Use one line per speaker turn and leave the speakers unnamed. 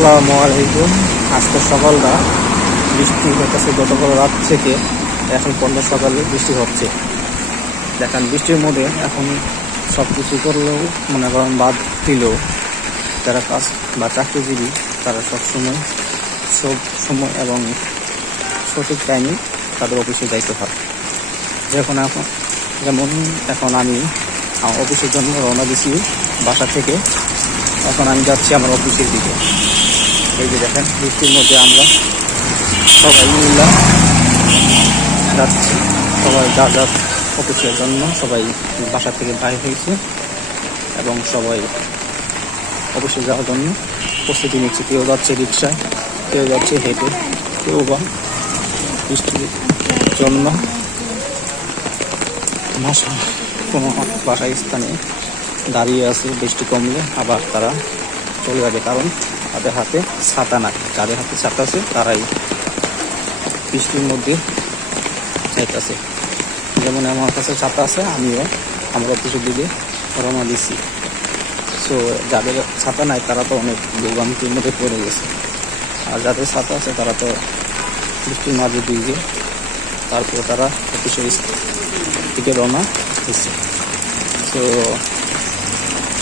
আসসালামু আলাইকুম। আজকে সকালটা বৃষ্টি হতেছে গতকাল রাত থেকে। এখন পনেরো সকালে বৃষ্টি হচ্ছে। দেখেন, বৃষ্টির মধ্যে এখন সব কিছু করলেও, মনে করেন বাদ দিলেও যারা কাজ বা চাকরিজীবী, তারা সবসময় সব সময় এবং সঠিক টাইমে তাদের অফিসে যাইতে হয়। যখন এখন যেমন এখন আমি অফিসের জন্য রওনা দিছি বাসা থেকে। এখন আমি যাচ্ছি আমার অফিসের দিকে। এই যে দেখেন, বৃষ্টির মধ্যে আমরা সবাই মিলে যাচ্ছি। সবাই যা যা অফিসের জন্য সবাই বাসা থেকে বাইর হয়েছে এবং সবাই অফিসে যাওয়ার জন্য প্রস্তুতি নিচ্ছে। কেউ যাচ্ছে রিক্সায়, কেউ যাচ্ছে হেঁটে, কেউ বা বৃষ্টির জন্য বাসা, কোনো বাসা স্থানে দাঁড়িয়ে আছে বৃষ্টি কমলে, আবার তারা চলে যাবে। কারণ তাদের হাতে ছাতা নাই। যাদের হাতে ছাতা আছে, তারাই বৃষ্টির মধ্যে যাইতেছে। যেমন আমার কাছে ছাতা আছে, আমিও আমরা কিছু দিকে রওনা দিছি। সো যাদের ছাতা নাই, তারা তো অনেক ভোগান্তির মধ্যে পড়ে গেছে। আর যাদের ছাতা আছে, তারা তো বৃষ্টির মাঝে দিয়ে তারপর তারা অফিসের দিকে রওনা দিচ্ছে তো